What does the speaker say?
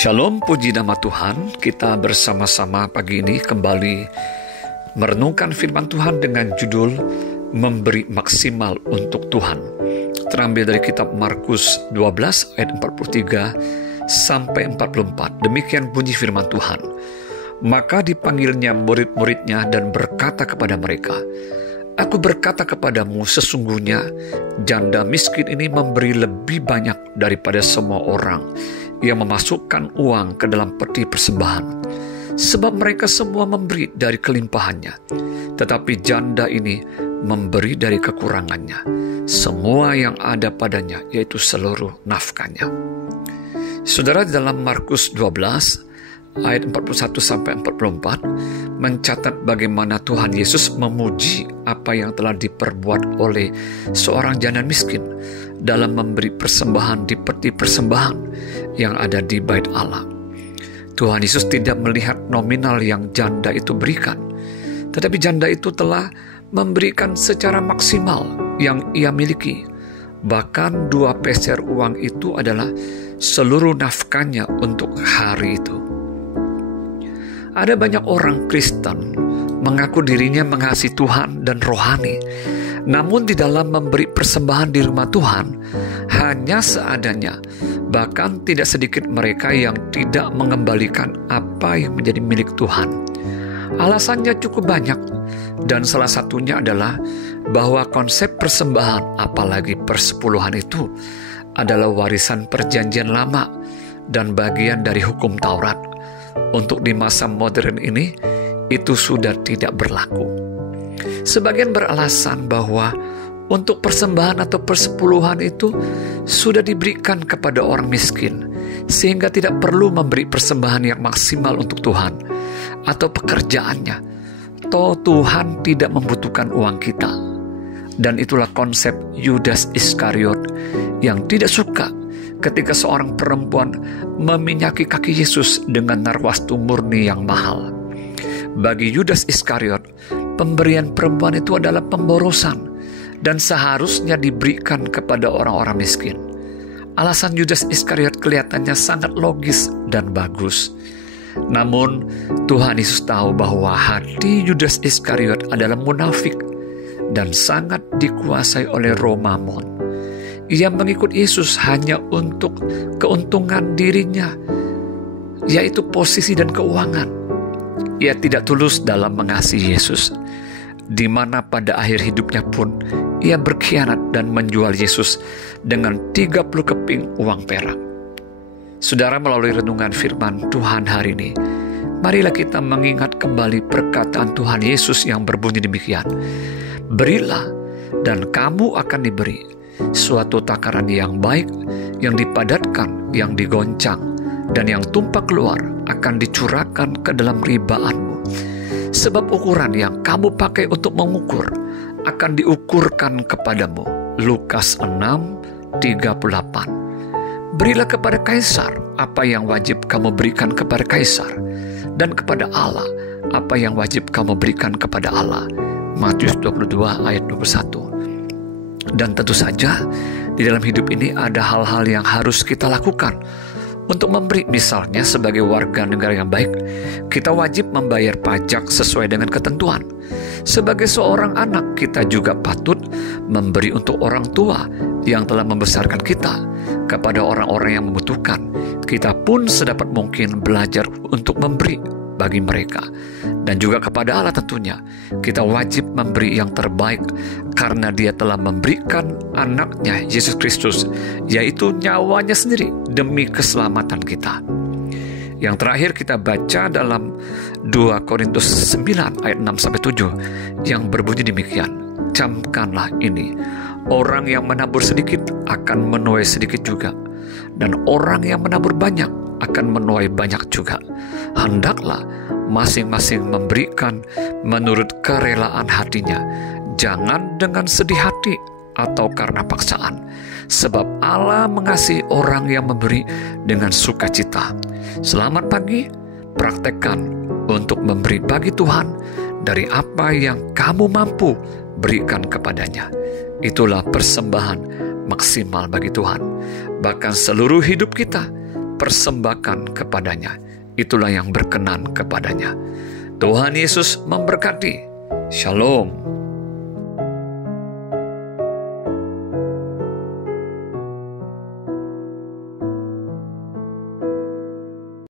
Shalom, puji nama Tuhan. Kita bersama-sama pagi ini kembali merenungkan firman Tuhan dengan judul Memberi Maksimal untuk Tuhan. Terambil dari kitab Markus 12 ayat 43 sampai 44. Demikian bunyi firman Tuhan. Maka dipanggilnya murid-muridnya dan berkata kepada mereka, Aku berkata kepadamu, sesungguhnya janda miskin ini memberi lebih banyak daripada semua orang yang memasukkan uang ke dalam peti persembahan. Sebab mereka semua memberi dari kelimpahannya, tetapi janda ini memberi dari kekurangannya, semua yang ada padanya, yaitu seluruh nafkahnya. Saudara, dalam Markus 12 ayat 41-44 mencatat bagaimana Tuhan Yesus memuji apa yang telah diperbuat oleh seorang janda miskin dalam memberi persembahan di peti persembahan yang ada di bait Allah. Tuhan Yesus tidak melihat nominal yang janda itu berikan, tetapi janda itu telah memberikan secara maksimal yang ia miliki. Bahkan 2 peser uang itu adalah seluruh nafkahnya untuk hari itu. Ada banyak orang Kristen mengaku dirinya mengasihi Tuhan dan rohani, namun di dalam memberi persembahan di rumah Tuhan hanya seadanya. Bahkan tidak sedikit mereka yang tidak mengembalikan apa yang menjadi milik Tuhan. Alasannya cukup banyak, dan salah satunya adalah bahwa konsep persembahan, apalagi persepuluhan itu, adalah warisan perjanjian lama dan bagian dari hukum Taurat. Untuk di masa modern ini, itu sudah tidak berlaku. Sebagian beralasan bahwa untuk persembahan atau persepuluhan itu sudah diberikan kepada orang miskin, sehingga tidak perlu memberi persembahan yang maksimal untuk Tuhan atau pekerjaannya. Toh Tuhan tidak membutuhkan uang kita. Dan itulah konsep Yudas Iskariot yang tidak suka ketika seorang perempuan meminyaki kaki Yesus dengan narwastu murni yang mahal. Bagi Yudas Iskariot, pemberian perempuan itu adalah pemborosan dan seharusnya diberikan kepada orang-orang miskin. Alasan Yudas Iskariot kelihatannya sangat logis dan bagus. Namun, Tuhan Yesus tahu bahwa hati Yudas Iskariot adalah munafik dan sangat dikuasai oleh roh Mamon. Ia mengikut Yesus hanya untuk keuntungan dirinya, yaitu posisi dan keuangan. Ia tidak tulus dalam mengasihi Yesus, di mana pada akhir hidupnya pun ia berkhianat dan menjual Yesus dengan 30 keping uang perak. Saudara, melalui renungan firman Tuhan hari ini, marilah kita mengingat kembali perkataan Tuhan Yesus yang berbunyi demikian. Berilah dan kamu akan diberi, suatu takaran yang baik, yang dipadatkan, yang digoncang, dan yang tumpah keluar akan dicurahkan ke dalam ribaanmu. Sebab ukuran yang kamu pakai untuk mengukur akan diukurkan kepadamu. Lukas 6:38. Berilah kepada Kaisar apa yang wajib kamu berikan kepada Kaisar, dan kepada Allah apa yang wajib kamu berikan kepada Allah. Matius 22 ayat 21. Dan tentu saja di dalam hidup ini ada hal-hal yang harus kita lakukan untuk memberi. Misalnya sebagai warga negara yang baik, kita wajib membayar pajak sesuai dengan ketentuan. Sebagai seorang anak, kita juga patut memberi untuk orang tua yang telah membesarkan kita. Kepada orang-orang yang membutuhkan, kita pun sedapat mungkin belajar untuk memberi bagi mereka. Dan juga kepada Allah tentunya, kita wajib memberi yang terbaik karena Dia telah memberikan anaknya Yesus Kristus, yaitu nyawanya sendiri demi keselamatan kita. Yang terakhir kita baca dalam 2 Korintus 9 ayat 6-7 yang berbunyi demikian. Camkanlah ini, orang yang menabur sedikit akan menuai sedikit juga, dan orang yang menabur banyak akan menuai banyak juga. Hendaklah masing-masing memberikan menurut kerelaan hatinya, jangan dengan sedih hati atau karena paksaan, sebab Allah mengasihi orang yang memberi dengan sukacita. Selamat pagi, praktekkan untuk memberi bagi Tuhan dari apa yang kamu mampu berikan kepadanya. Itulah persembahan maksimal bagi Tuhan. Bahkan seluruh hidup kita persembahkan kepadanya. Itulah yang berkenan kepadanya. Tuhan Yesus memberkati. Shalom.